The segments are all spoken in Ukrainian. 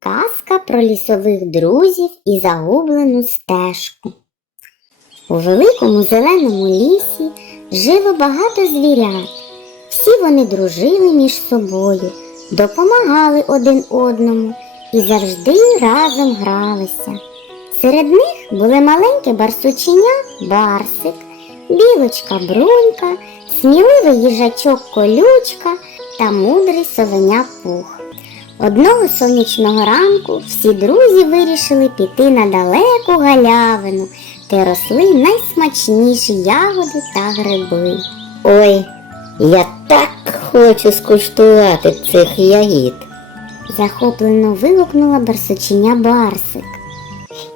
Казка про лісових друзів і загублену стежку. У великому зеленому лісі жило багато звірят. Всі вони дружили між собою, допомагали один одному і завжди разом гралися. Серед них були маленьке барсученя Барсик, білочка Брунька, сміливий їжачок Колючка та мудрий совеня Пух. Одного сонячного ранку всі друзі вирішили піти на далеку галявину, де росли найсмачніші ягоди та гриби. Ой, я так хочу скуштувати цих ягід. Захоплено вигукнула барсучиня Барсик.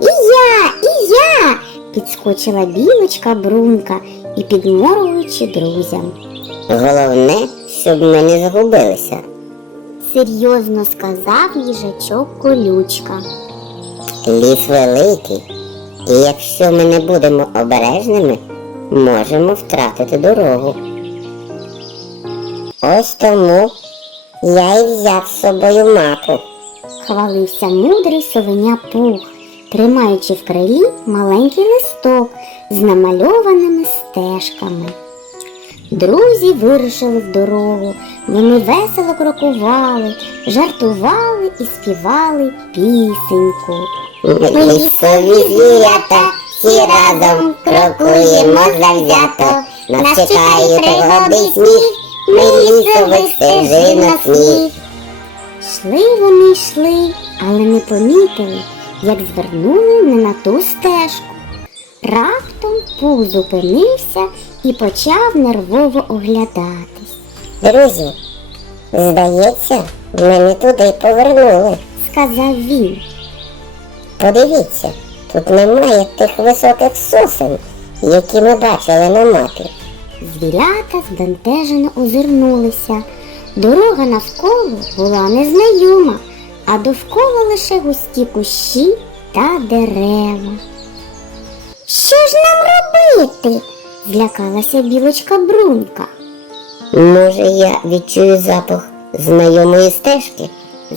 І я, і я. підскочила білочка Брунька і підморгуючи друзям. Головне, щоб ми не загубилися. Серйозно сказав їжачок колючка. Ліс великий, і якщо ми не будемо обережними, можемо втратити дорогу. Ось тому я і взяв з собою мапу. Хвалився мудрий совеня пух, тримаючи в крилі маленький листок з намальованими стежками. Друзі вирушили в дорогу, вони весело крокували, жартували і співали пісеньку. Ми лісові звірята, всі разом крокуємо завзято. Нас чекає пригоди сніг, ми лісових стежинок сніг. Йшли вони йшли, але не помітили, як звернули не на ту стежку. Раптом пух зупинився і почав нервово оглядатись. Друзі, здається, ми не туди повернули. Сказав він. Подивіться, тут немає тих високих сосен, які ми бачили на мапі. Звірята збентежено озирнулися. Дорога навколо була незнайома, а довкола лише густі кущі та дерева. Що ж нам робити? Злякалася білочка Брунька. Може, я відчую запах знайомої стежки?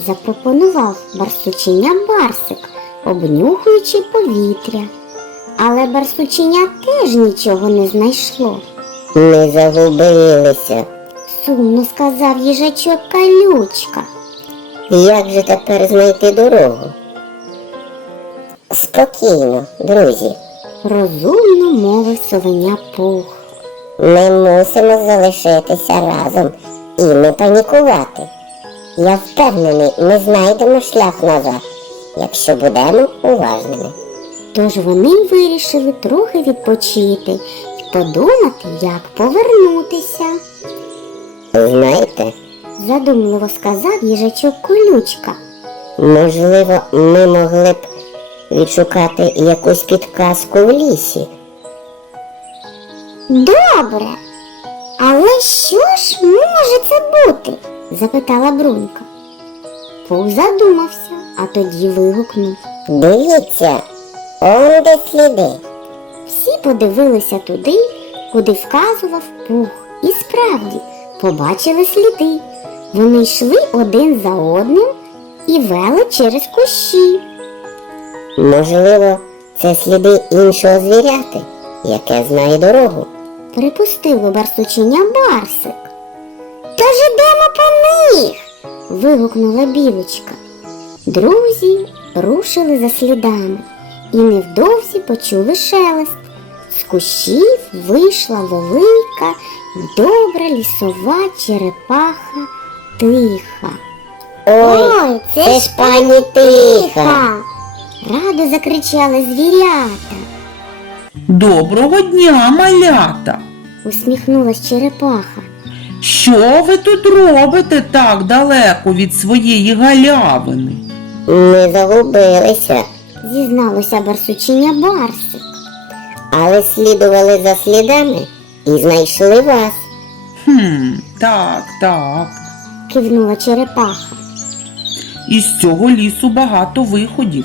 запропонував барсучиня Барсик, обнюхуючи повітря. Але барсучиня теж нічого не знайшло. Ми загубилися. Сумно сказав їжачок калючка. Як же тепер знайти дорогу? Спокійно, друзі. Розумно мовив совеня пух. Ми мусимо залишитися разом і не панікувати. Я впевнений, ми знайдемо шлях назад, якщо будемо уважними. Тож вони вирішили трохи відпочити і подумати, як повернутися. Знаєте, Задумливо сказав їжачок колючка. можливо, ми могли б відшукати якусь підказку в лісі. Добре. Але що ж може це бути? запитала Брунька. Пух задумався, а тоді вигукнув. Дивіться, он де сліди. Всі подивилися туди, куди вказував пух, і справді побачили сліди. Вони йшли один за одним і вели через кущі. Можливо, це сліди іншого звіряти, яке знає дорогу. Припустило барсучиня Барсик. Тож ідемо по них. вигукнула білочка. Друзі рушили за слідами і невдовзі почули шелест. З кущів вийшла велика добра лісова черепаха тиха. Ой, це ж пані тиха. Радо закричали звірята. Доброго дня, малята! Усміхнулась черепаха. Що ви тут робите так далеко від своєї галявини? Ми загубилися, зізналося барсучиня Барсик. але слідували за слідами і знайшли вас. Хм, так, так. кивнула черепаха. Із цього лісу багато виходів,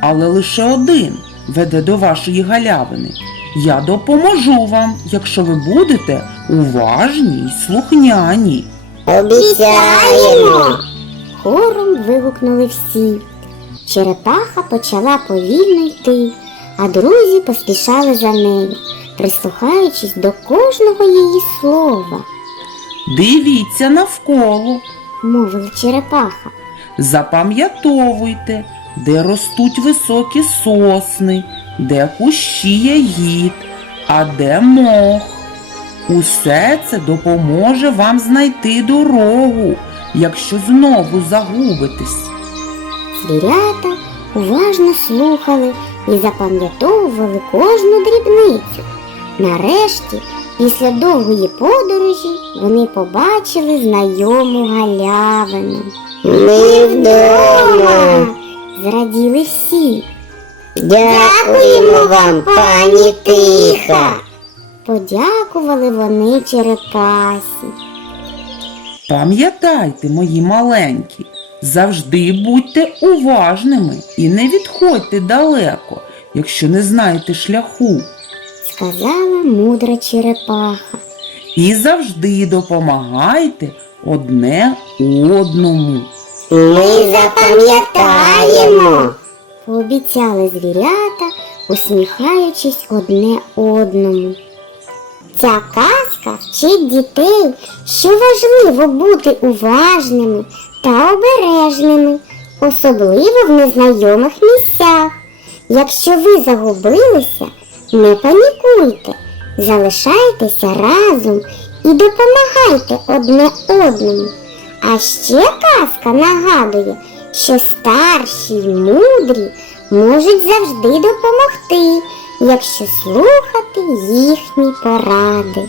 але лише один веде до вашої галявини. Я допоможу вам, якщо ви будете уважні й слухняні. Обіцяємо. Хором вигукнули всі. Черепаха почала повільно йти, а друзі поспішали за нею, прислухаючись до кожного її слова, Дивіться навколо, мовила черепаха. запам'ятовуйте, де ростуть високі сосни, де кущі ягід, а де мох. Усе це допоможе вам знайти дорогу, якщо знову загубитесь. Звірята уважно слухали і запам'ятовували кожну дрібницю. Нарешті, після довгої подорожі, вони побачили знайому галявину. Ми вдома. Зраділи всі. Дякуємо вам, пані Тиха. Подякували вони черепасі. Пам'ятайте, мої маленькі, завжди будьте уважними і не відходьте далеко, якщо не знаєте шляху. сказала мудра черепаха. І завжди допомагайте одне одному. Ми запам'ятаємо. Пообіцяли звірята, усміхаючись одне одному. Ця казка вчить дітей, що важливо бути уважними та обережними, особливо в незнайомих місцях. Якщо ви загубилися, не панікуйте, залишайтеся разом і допомагайте одне одному. А ще казка нагадує, що старші й мудрі можуть завжди допомогти, якщо слухати їхні поради.